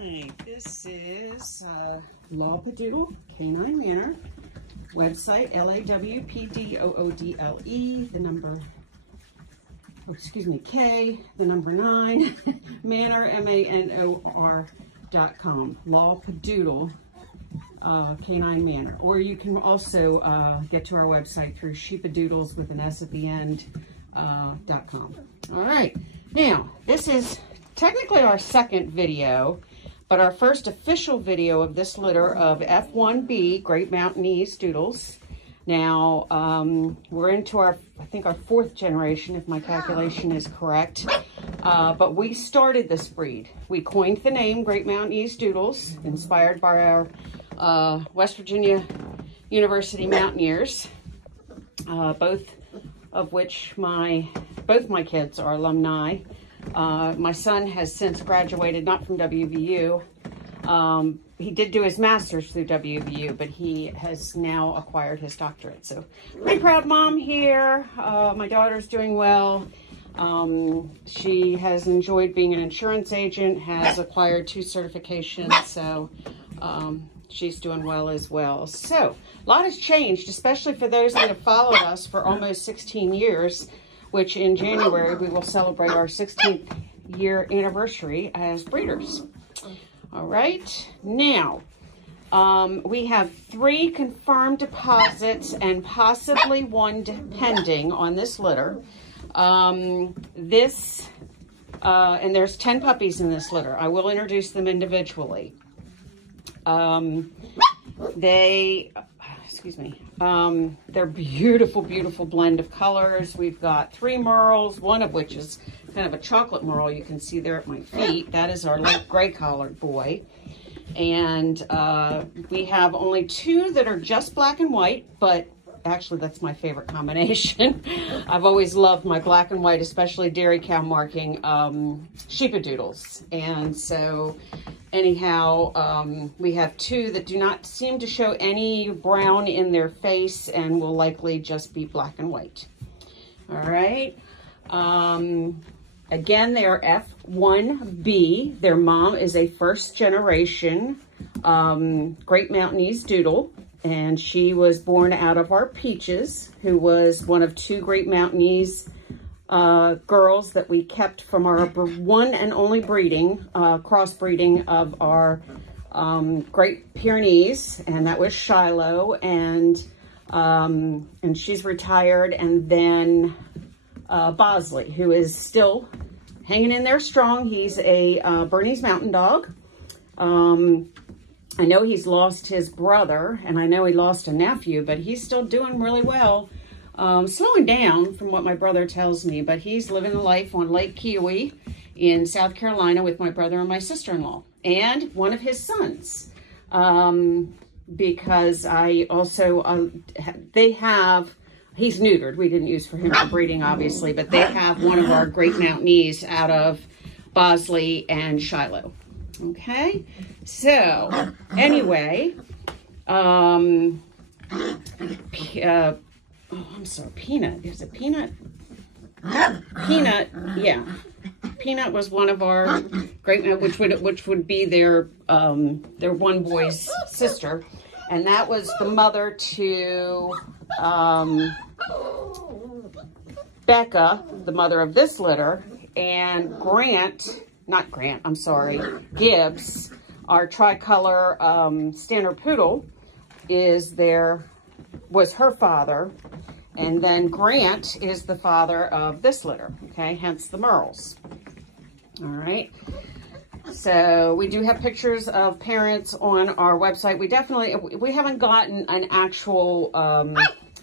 Alright, this is Doodles Canine Manor. Website, LAWPDOODLE, the number, K, the number 9, Manor, MANOR.com. Doodles Canine Manor. Or you can also get to our website through sheepadoodles with an S at the end, .com. Alright, now, this is technically our second video, but our first official video of this litter of F1B Great Mountainees Doodles. Now, we're into our, I think our 4th generation, if my calculation is correct. But we started this breed. We coined the name Great Mountainees Doodles, inspired by our West Virginia University Mountaineers, both of which both my kids are alumni. My son has since graduated, not from WVU. He did do his master's through WVU, but he has now acquired his doctorate. So pretty proud mom here. My daughter's doing well. She has enjoyed being an insurance agent, has acquired 2 certifications, so she's doing well as well. So a lot has changed, especially for those that have followed us for almost 16 years, which in January we will celebrate our 16th year anniversary as breeders. All right, now we have 3 confirmed deposits and possibly 1 pending on this litter. And there's 10 puppies in this litter. I will introduce them individually. They're beautiful, beautiful blend of colors. We've got 3 merles, one of which is kind of a chocolate merle. You can see there at my feet. That is our light gray collared boy. And we have only 2 that are just black and white, but actually that's my favorite combination. I've always loved my black and white, especially dairy cow marking sheepadoodles. And so anyhow, we have 2 that do not seem to show any brown in their face and will likely just be black and white. All right. Again, they are F1B. Their mom is a 1st generation Great Mountainees Doodle, and she was born out of our Peaches, who was one of 2 Great Mountainees girls that we kept from our one and only breeding, crossbreeding of our Great Pyrenees, and that was Shiloh, and she's retired. And then Bosley, who is still hanging in there strong. He's a Bernese Mountain Dog. I know he's lost his brother, and I know he lost a nephew, but he's still doing really well. Slowing down from what my brother tells me, but he's living the life on Lake Kiowee in South Carolina with my brother and my sister-in-law, and one of his sons. Because I also, he's neutered. We didn't use for him for breeding, obviously, but they have one of our Great Mountainees out of Bosley and Shiloh. Okay, so anyway, oh, I'm sorry, Peanut. Is it Peanut? Peanut, yeah. Peanut was one of our Great, which would be their one boy's sister, and that was the mother to Becca, the mother of this litter, and Gibbs, our tricolor standard poodle, was her father, and then Grant is the father of this litter, okay, hence the merles. All right, so we do have pictures of parents on our website. We haven't gotten an actual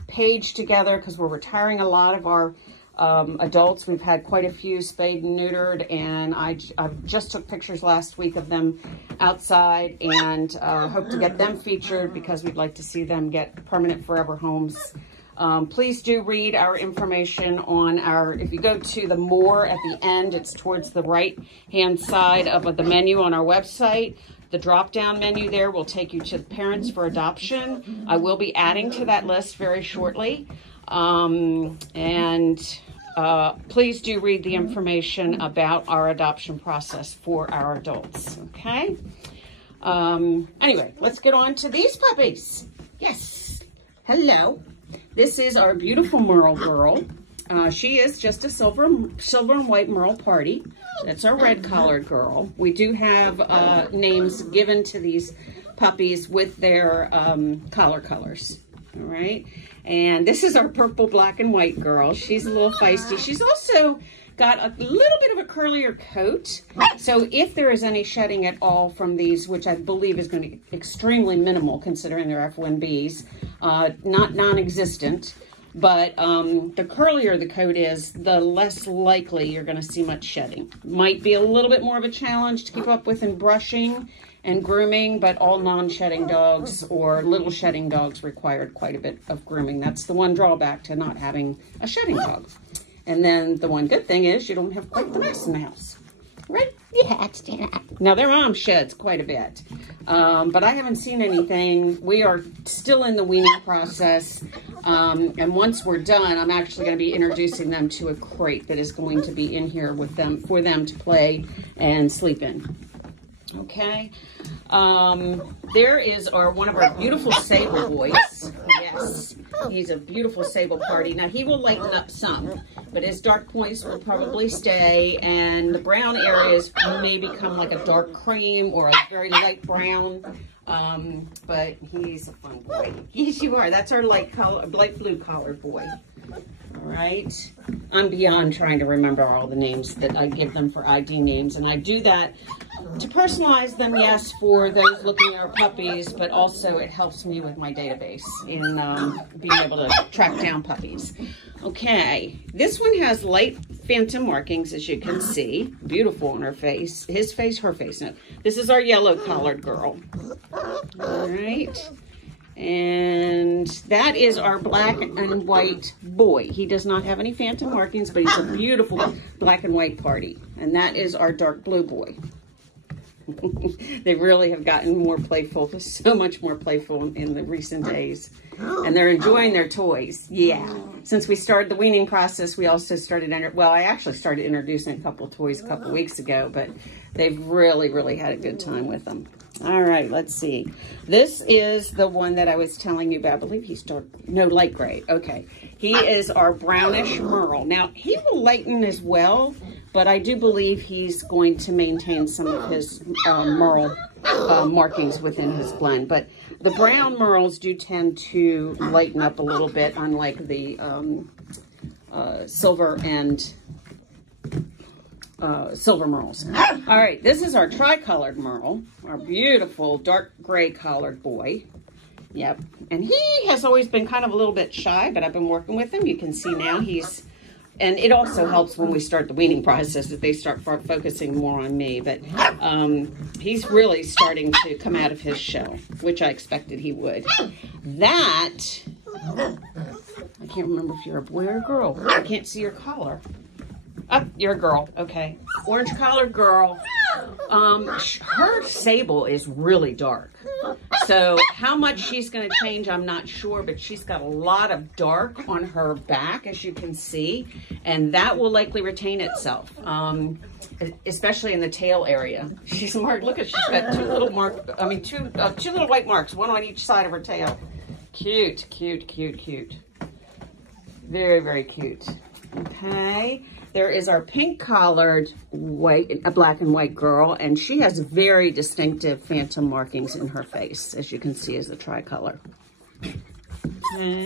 page together because we're retiring a lot of our adults. We've had quite a few spayed and neutered, and I just took pictures last week of them outside, and hope to get them featured because we'd like to see them get permanent forever homes. Please do read our information on if you go to the more at the end, it's towards the right hand side of the menu on our website. The drop-down menu there will take you to parents for adoption. I will be adding to that list very shortly. And please do read the information about our adoption process for our adults, okay? Anyway, let's get on to these puppies. Yes, hello. This is our beautiful Merle girl. She is just a silver and white Merle party. That's our red collared girl. We do have names given to these puppies with their collar colors, all right? And this is our purple, black, and white girl. She's a little feisty. She's also got a little bit of a curlier coat. So if there is any shedding at all from these, which I believe is going to be extremely minimal considering they're F1Bs, not non-existent, but the curlier the coat is, the less likely you're going to see much shedding. Might be a little bit more of a challenge to keep up with in brushing and grooming, but all non-shedding dogs or little shedding dogs required quite a bit of grooming. That's the one drawback to not having a shedding dog. And then the one good thing is you don't have quite the mess in the house. Right? Yeah. Now their mom sheds quite a bit, but I haven't seen anything. We are still in the weaning process, and once we're done, I'm actually going to be introducing them to a crate that is going to be in here with them for them to play and sleep in. Okay, there is one of our beautiful sable boys. Yes, he's a beautiful sable party. Now he will lighten up some, but his dark points will probably stay, and the brown areas may become like a dark cream or a very light brown. But he's a fun boy. Yes, you are. That's our light blue collared boy. All right. I'm beyond trying to remember all the names that I give them for ID names, and I do that to personalize them, yes, for those looking at our puppies, but also it helps me with my database in being able to track down puppies. Okay, this one has light phantom markings, as you can see. Beautiful on her face. His face, her face. No, this is our yellow collared girl. All right. And that is our black and white boy. He does not have any phantom markings, but he's a beautiful black and white party. And that is our dark blue boy. They really have gotten more playful, so much more playful in the recent days. And they're enjoying their toys. Yeah. Since we started the weaning process, we also started, I actually started introducing a couple of toys a couple weeks ago, but they've really had a good time with them. All right, let's see. This is the one that I was telling you about. I believe he's dark, no, light gray. Okay. He is our brownish Merle. Now, he will lighten as well, but I do believe he's going to maintain some of his Merle markings within his blend. But the brown Merles do tend to lighten up a little bit, unlike the silver and silver Merles. All right, this is our tricolored Merle, our beautiful dark gray collared boy. Yep, and he has always been kind of a little bit shy, but I've been working with him. You can see now and it also helps when we start the weaning process that they start focusing more on me, but he's really starting to come out of his shell, which I expected he would. That, I can't remember if you're a boy or a girl. I can't see your collar. Oh, you're a girl. Okay. Orange collared girl. Her sable is really dark. So how much she's going to change, I'm not sure, but she's got a lot of dark on her back, as you can see, and that will likely retain itself, especially in the tail area. She's marked. Look at, she's got two little white marks, one on each side of her tail. Cute, cute, cute, cute. Very cute. Okay. There is our pink collared black and white girl, and she has very distinctive phantom markings in her face, as you can see as the tricolor. Okay.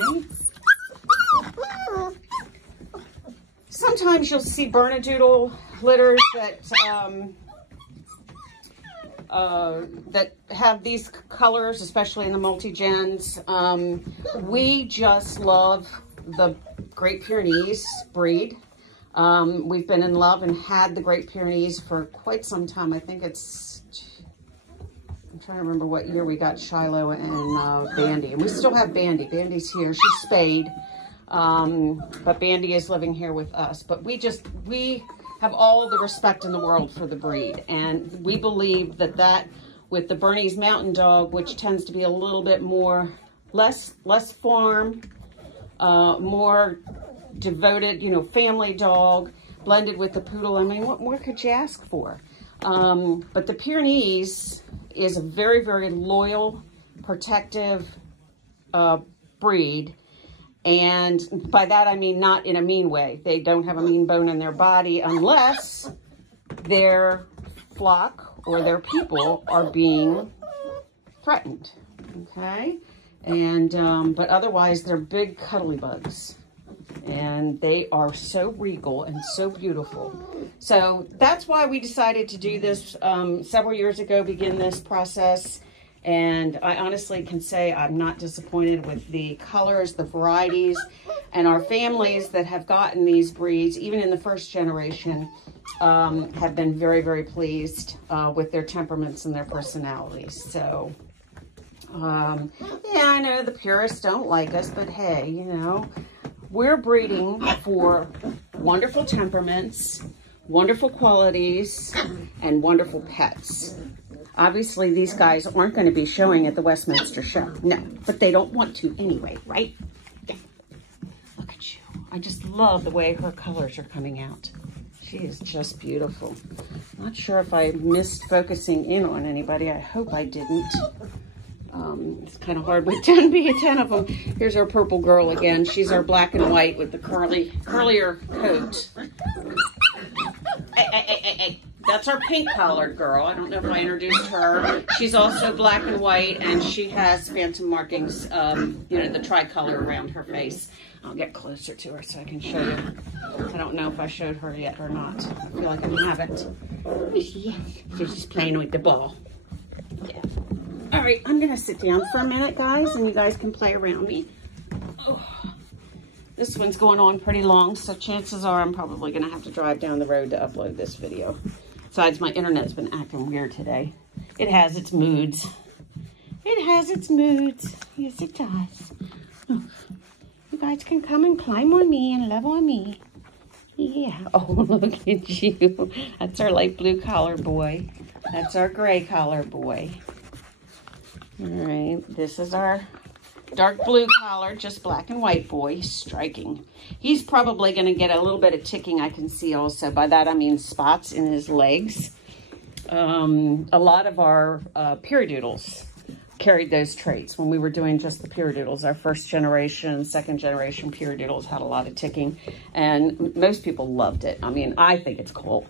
Sometimes you'll see Bernedoodle litters that have these colors, especially in the multi-gens. We just love the Great Pyrenees breed. We've been in love and had the Great Pyrenees for quite some time. I think I'm trying to remember what year we got Shiloh and Bandy. And we still have Bandy. Bandy's here. She's spayed. But Bandy is living here with us. But we have all the respect in the world for the breed. And we believe that with the Bernese Mountain Dog, which tends to be a little bit more, less farm, more devoted, you know, family dog blended with the poodle. I mean, what more could you ask for? But the Pyrenees is a very, very loyal, protective breed. And by that, I mean not in a mean way. They don't have a mean bone in their body unless their flock or their people are being threatened, okay? And, but otherwise, they're big cuddly bugs. And they are so regal and so beautiful. So that's why we decided to do this several years ago, begin this process. And I honestly can say I'm not disappointed with the colors, the varieties, and our families that have gotten these breeds, even in the first generation, have been very, very pleased with their temperaments and their personalities. So, yeah, I know the purists don't like us, but hey, you know, we're breeding for wonderful temperaments, wonderful qualities, and wonderful pets. Obviously, these guys aren't going to be showing at the Westminster show. No, but they don't want to anyway, right? Yeah. Look at you. I just love the way her colors are coming out. She is just beautiful. Not sure if I missed focusing in on anybody. I hope I didn't. It's kind of hard with 10 of them. Here's our purple girl again. She's our black and white with the curlier coat. Hey. That's our pink collared girl. I don't know if I introduced her. She's also black and white, and she has phantom markings, you know, the tricolor around her face. I'll get closer to her so I can show you. I don't know if I showed her yet or not. I feel like I haven't. She's just playing with the ball. Yeah. All right, I'm going to sit down for a minute, guys, and you guys can play around me. Oh. This one's going on pretty long, so chances are I'm probably going to have to drive down the road to upload this video. Besides, my internet's been acting weird today. It has its moods. It has its moods. Yes, it does. Oh, you guys can come and climb on me and love on me. Yeah. Oh, look at you. That's our light blue collar boy. That's our gray collar boy. All right. This is our dark blue collar, just black and white boy. He's striking. He's probably going to get a little bit of ticking, I can see also. By that, I mean spots in his legs. A lot of our Doodles carried those traits when we were doing just the Doodles. Our first generation, second generation Doodles had a lot of ticking, and most people loved it. I mean, I think it's cool.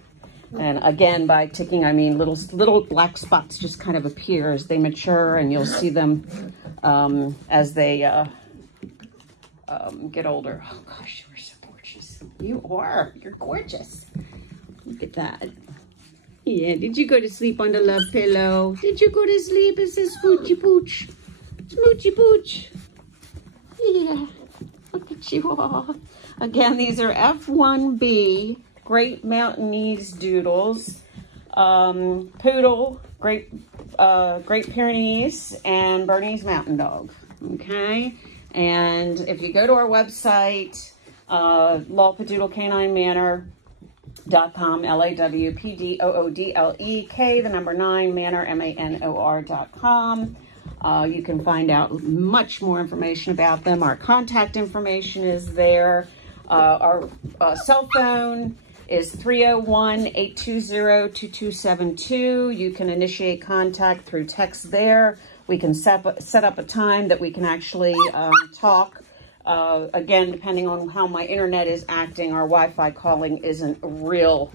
And again, by ticking, I mean little black spots just kind of appear as they mature, and you'll see them as they get older. Oh gosh, you are so gorgeous. You are. You're gorgeous. Look at that. Yeah, did you go to sleep on the love pillow? Did you go to sleep? It says smoochy pooch. Smoochy pooch. Yeah. Look at you all. Again, these are F1B. Great Mountainees Doodles, Poodle, Great Pyrenees, and Bernese Mountain Dog, okay? And if you go to our website, lawpadoodleCanineManor.com, LAWPDOODLEK, the number 9, Manor, MANOR.com. You can find out much more information about them. Our contact information is there. Our cell phone is 301-820-2272. You can initiate contact through text there. We can set up a time that we can actually talk. Again, depending on how my internet is acting, our Wi-Fi calling isn't real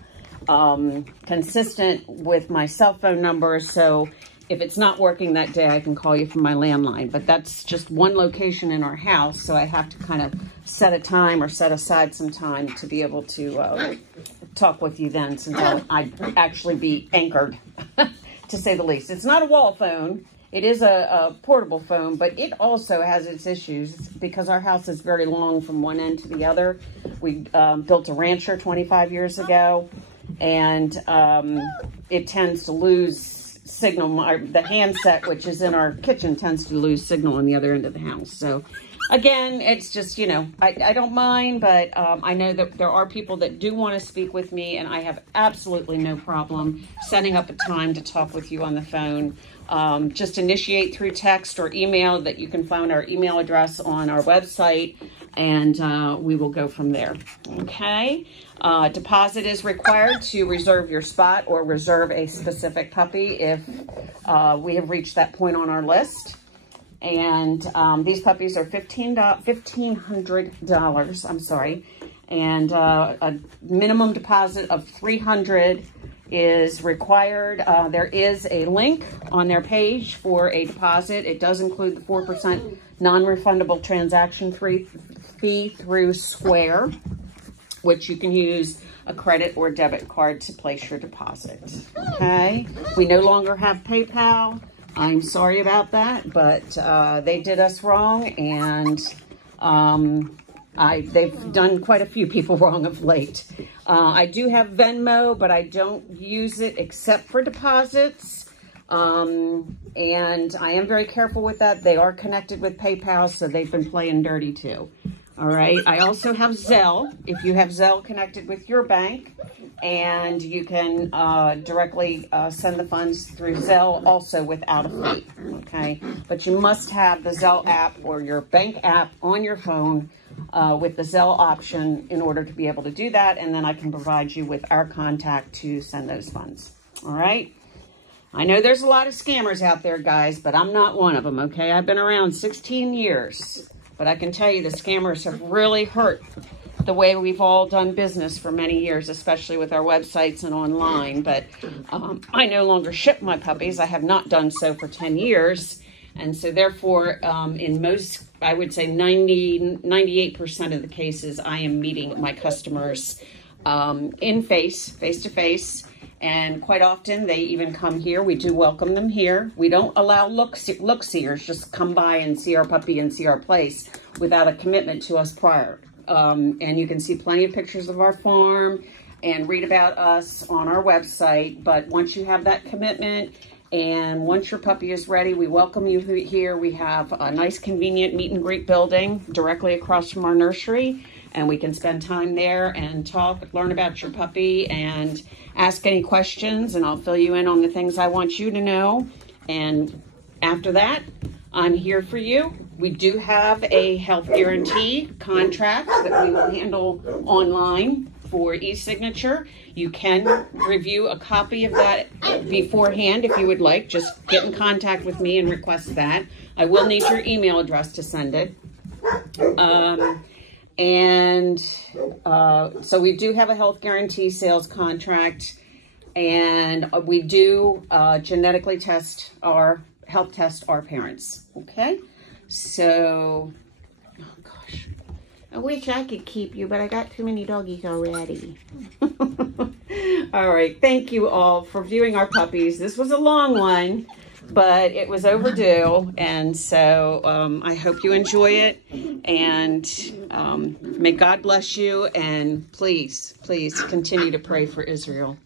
consistent with my cell phone number. So if it's not working that day, I can call you from my landline. But that's just one location in our house, so I have to kind of set a time or set aside some time to be able to talk with you then, since I'd actually be anchored, to say the least. It's not a wall phone. It is a portable phone, but it also has its issues because our house is very long from one end to the other. We built a rancher 25 years ago, and it tends to lose signal. The handset, which is in our kitchen, tends to lose signal on the other end of the house. So again, it's just, you know, I don't mind, but I know that there are people that do want to speak with me, and I have absolutely no problem setting up a time to talk with you on the phone. Just initiate through text or email. That you can find our email address on our website, and we will go from there. Okay. Deposit is required to reserve your spot or reserve a specific puppy if we have reached that point on our list. And these puppies are $1,500. I'm sorry. And a minimum deposit of $300 is required. There is a link on their page for a deposit. It does include the 4% non-refundable transaction fee through Square, which you can use a credit or debit card to place your deposit. Okay, we no longer have PayPal. I'm sorry about that, but they did us wrong, and they've done quite a few people wrong of late. I do have Venmo, but I don't use it except for deposits. And I am very careful with that. They are connected with PayPal, so they've been playing dirty too. All right. I also have Zelle. If you have Zelle connected with your bank, and you can directly send the funds through Zelle also without a fee. Okay. But you must have the Zelle app or your bank app on your phone with the Zelle option in order to be able to do that. And then I can provide you with our contact to send those funds. All right. I know there's a lot of scammers out there, guys, but I'm not one of them. Okay. I've been around 16 years. But I can tell you the scammers have really hurt the way we've all done business for many years, especially with our websites and online. But I no longer ship my puppies. I have not done so for 10 years. And so therefore, in most, I would say 98% of the cases, I am meeting my customers face to face. And quite often they even come here. We do welcome them here. We don't allow look-seers just come by and see our puppy and see our place without a commitment to us prior. And you can see plenty of pictures of our farm and read about us on our website. But once you have that commitment and once your puppy is ready, we welcome you here. We have a nice, convenient meet and greet building directly across from our nursery. And we can spend time there and talk, learn about your puppy, and ask any questions. And I'll fill you in on the things I want you to know. And after that, I'm here for you. We do have a health guarantee contract that we will handle online for e-signature. You can review a copy of that beforehand if you would like. Just get in contact with me and request that. I will need your email address to send it. So we do have a health guarantee sales contract, and we do genetically test health test our parents. Okay. So, oh gosh, I wish I could keep you, but I got too many doggies already. All right. Thank you all for viewing our puppies. This was a long one, but it was overdue. And so I hope you enjoy it, and may God bless you. And please, please continue to pray for Israel.